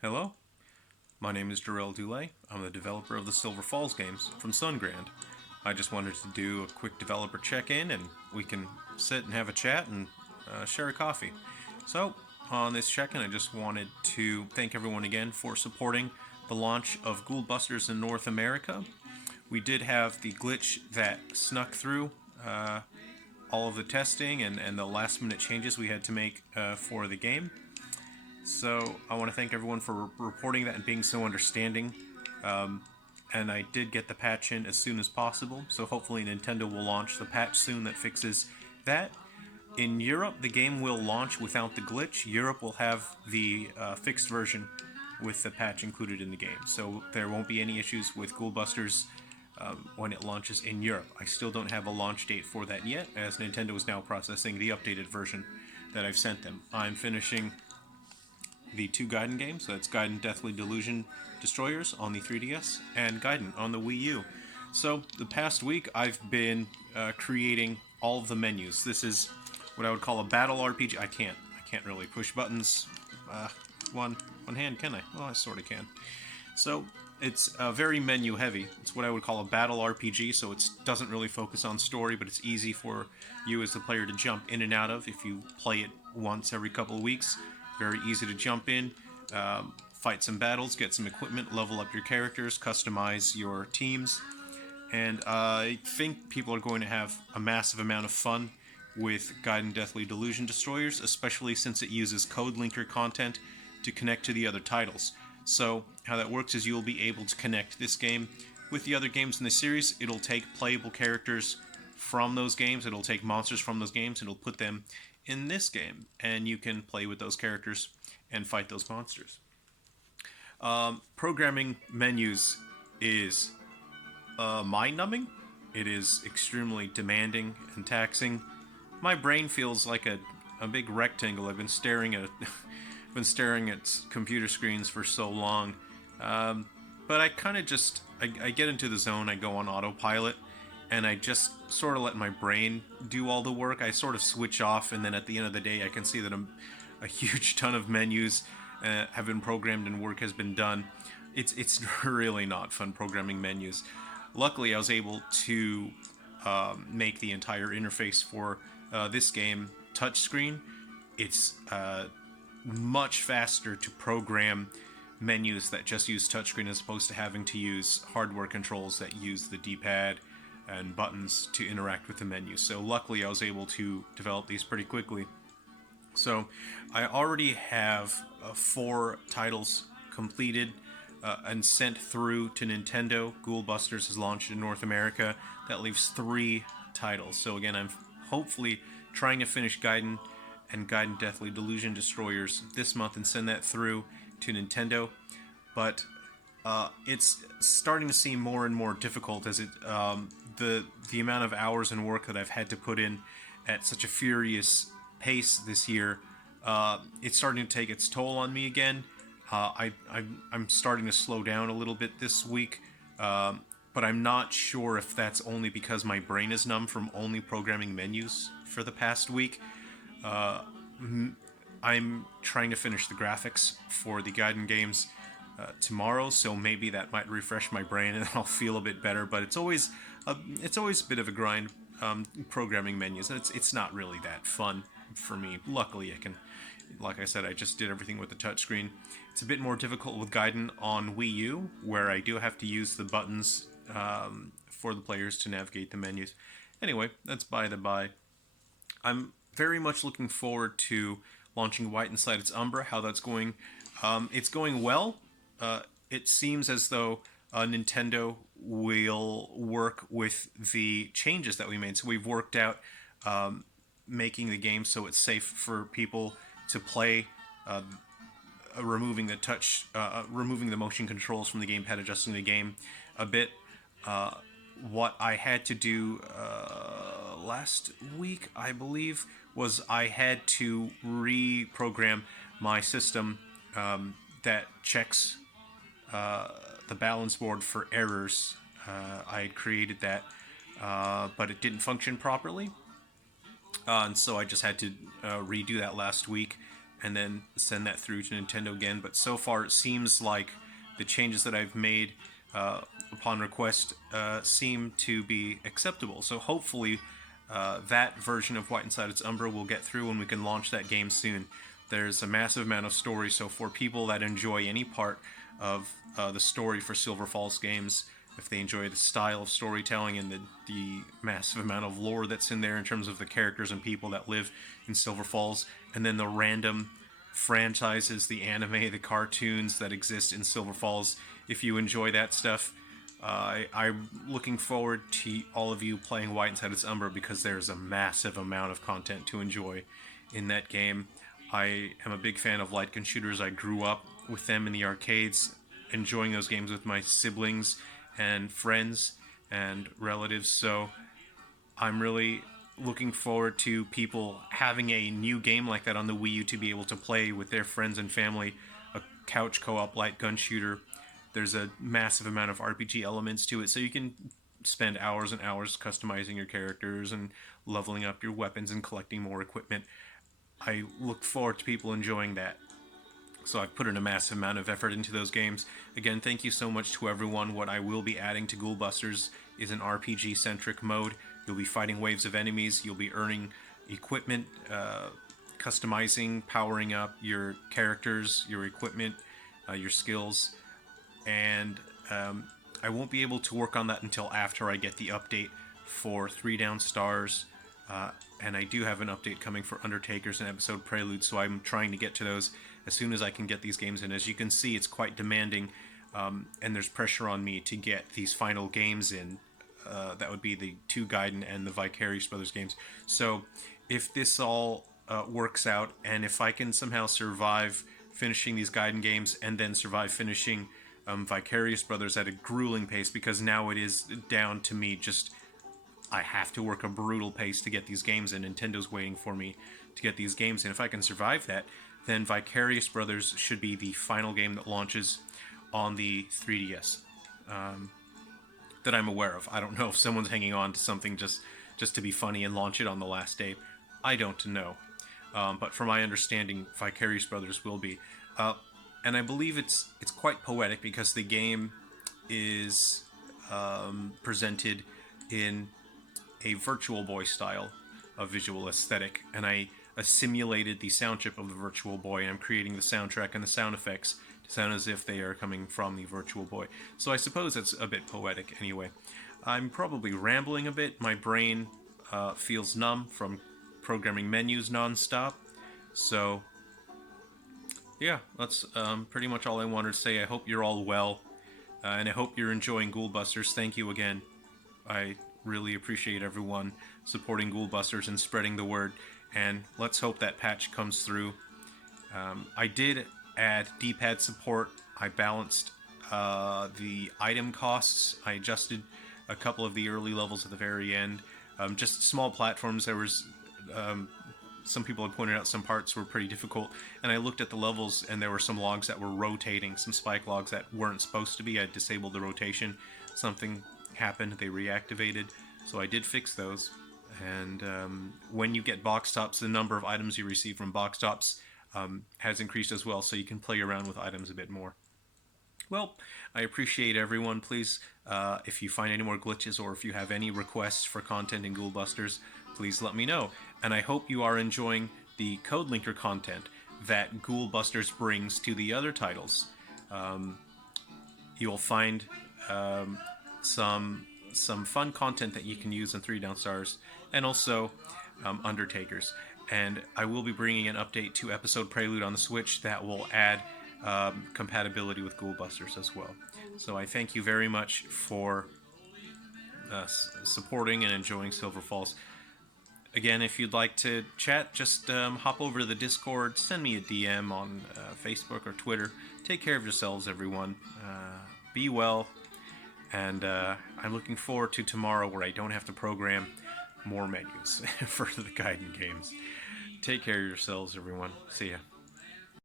Hello, my name is Jerrel Dulay. I'm the developer of the Silver Falls games from Sungrand. I just wanted to do a quick developer check-in and we can sit and have a chat and share a coffee. So, on this check-in, I just wanted to thank everyone again for supporting the launch of Ghoul Busters in North America. We did have the glitch that snuck through all of the testing and the last-minute changes we had to make for the game. So I want to thank everyone for reporting that and being so understanding. And I did get the patch in as soon as possible, so hopefully Nintendo will launch the patch soon that fixes that. In Europe, the game will launch without the glitch. Europe will have the fixed version with the patch included in the game, so there won't be any issues with Ghoul Busters when it launches in Europe. I still don't have a launch date for that yet, as Nintendo is now processing the updated version that I've sent them. I'm finishing the two Gaiden games. So that's Gaiden Deathly Delusion Destroyers on the 3DS and Gaiden on the Wii U. So the past week I've been creating all of the menus. This is what I would call a battle RPG. I can't really push buttons one hand, can I? Well, I sort of can. So it's very menu heavy. It's what I would call a battle RPG, so it doesn't really focus on story, but it's easy for you as the player to jump in and out of if you play it once every couple of weeks. Very easy to jump in, fight some battles, get some equipment, level up your characters, customize your teams, and I think people are going to have a massive amount of fun with Gaiden Deathly Delusion Destroyers, especially since it uses code linker content to connect to the other titles. So how that works is you'll be able to connect this game with the other games in the series. It'll take playable characters from those games, it'll take monsters from those games, it'll put them in this game, and you can play with those characters and fight those monsters. Programming menus is mind-numbing. It is extremely demanding and taxing. My brain feels like a big rectangle. I've been staring at computer screens for so long, but I kind of just I get into the zone. I go on autopilot, and I just sort of let my brain do all the work. I sort of switch off, and then at the end of the day, I can see that a huge ton of menus have been programmed and work has been done. It's really not fun programming menus. Luckily, I was able to make the entire interface for this game touchscreen. It's much faster to program menus that just use touchscreen as opposed to having to use hardware controls that use the D-pad and buttons to interact with the menu. So luckily I was able to develop these pretty quickly. So I already have 4 titles completed and sent through to Nintendo. Ghoul Busters has launched in North America. That leaves 3 titles. So again, I'm hopefully trying to finish Gaiden and Gaiden Deathly Delusion Destroyers this month and send that through to Nintendo. But it's starting to seem more and more difficult as the amount of hours and work that I've had to put in at such a furious pace this year. It's starting to take its toll on me again. I'm starting to slow down a little bit this week, but I'm not sure if that's only because my brain is numb from only programming menus for the past week. I'm trying to finish the graphics for the Gaiden games tomorrow, so maybe that might refresh my brain and I'll feel a bit better. But it's always a bit of a grind programming menus, and it's not really that fun for me. Luckily, I can, like I said, I just did everything with the touchscreen. It's a bit more difficult with Gaiden on Wii U, where I do have to use the buttons for the players to navigate the menus. Anyway, that's by the by. I'm very much looking forward to launching White Inside Its Umbra, how that's going. It's going well. It seems as though Nintendo will work with the changes that we made. So we've worked out making the game so it's safe for people to play, removing the motion controls from the gamepad, adjusting the game a bit. What I had to do last week, I believe, was I had to reprogram my system that checks the balance board for errors. I had created that, but it didn't function properly. And so I just had to redo that last week and then send that through to Nintendo again. But so far, it seems like the changes that I've made upon request seem to be acceptable. So hopefully, that version of White Inside Its Umbra will get through and we can launch that game soon. There's a massive amount of story, so for people that enjoy any part of the story for Silver Falls games, if they enjoy the style of storytelling and the massive amount of lore that's in there in terms of the characters and people that live in Silver Falls, and then the random franchises, the anime, the cartoons that exist in Silver Falls, if you enjoy that stuff, I'm looking forward to all of you playing White Inside Its Umbra because there's a massive amount of content to enjoy in that game. I am a big fan of light gun shooters. I grew up with them in the arcades, enjoying those games with my siblings and friends and relatives, so I'm really looking forward to people having a new game like that on the Wii U to be able to play with their friends and family, a couch co-op light gun shooter. There's a massive amount of RPG elements to it, so you can spend hours and hours customizing your characters and leveling up your weapons and collecting more equipment. I look forward to people enjoying that. So I've put in a massive amount of effort into those games. Again, thank you so much to everyone. What I will be adding to Ghoulbusters is an RPG-centric mode. You'll be fighting waves of enemies. You'll be earning equipment, customizing, powering up your characters, your equipment, your skills. And I won't be able to work on that until after I get the update for 3 Down Stars. And I do have an update coming for Undertakers and Episode Prelude, so I'm trying to get to those as soon as I can get these games in. As you can see, it's quite demanding, and there's pressure on me to get these final games in. That would be the 2 Gaiden and the Vicarious Brothers games. So if this all works out, and if I can somehow survive finishing these Gaiden games and then survive finishing Vicarious Brothers at a grueling pace, because now it is down to me just... I have to work a brutal pace to get these games in. Nintendo's waiting for me to get these games in. If I can survive that, then Vicarious Brothers should be the final game that launches on the 3DS that I'm aware of. I don't know if someone's hanging on to something just to be funny and launch it on the last day. I don't know. But from my understanding, Vicarious Brothers will be. And I believe it's quite poetic because the game is presented in a Virtual Boy style of visual aesthetic, and I simulated the sound chip of the Virtual Boy, and I'm creating the soundtrack and the sound effects to sound as if they are coming from the Virtual Boy. So I suppose it's a bit poetic anyway. I'm probably rambling a bit. My brain feels numb from programming menus non-stop. So yeah, that's pretty much all I wanted to say. I hope you're all well, and I hope you're enjoying Ghoulbusters. Thank you again. I really appreciate everyone supporting Ghoulbusters and spreading the word, and let's hope that patch comes through. I did add D-pad support. I balanced the item costs. I adjusted a couple of the early levels at the very end. Just small platforms. There was some people had pointed out some parts were pretty difficult, and I looked at the levels and there were some logs that were rotating, some spike logs that weren't supposed to be. I disabled the rotation. Something happened, they reactivated, so I did fix those. And when you get box tops, the number of items you receive from box tops has increased as well, so you can play around with items a bit more. Well, I appreciate everyone. Please, if you find any more glitches or if you have any requests for content in Ghoulbusters, please let me know. And I hope you are enjoying the code linker content that Ghoulbusters brings to the other titles. You'll find some fun content that you can use in 3 Down Stars, and also Undertakers. And I will be bringing an update to Episode Prelude on the Switch that will add compatibility with Ghoulbusters as well. So I thank you very much for supporting and enjoying Silver Falls. Again, if you'd like to chat, just hop over to the Discord, send me a DM on Facebook or Twitter. Take care of yourselves, everyone. Be well. And I'm looking forward to tomorrow where I don't have to program more menus for the Gaiden games. Take care of yourselves, everyone. See ya.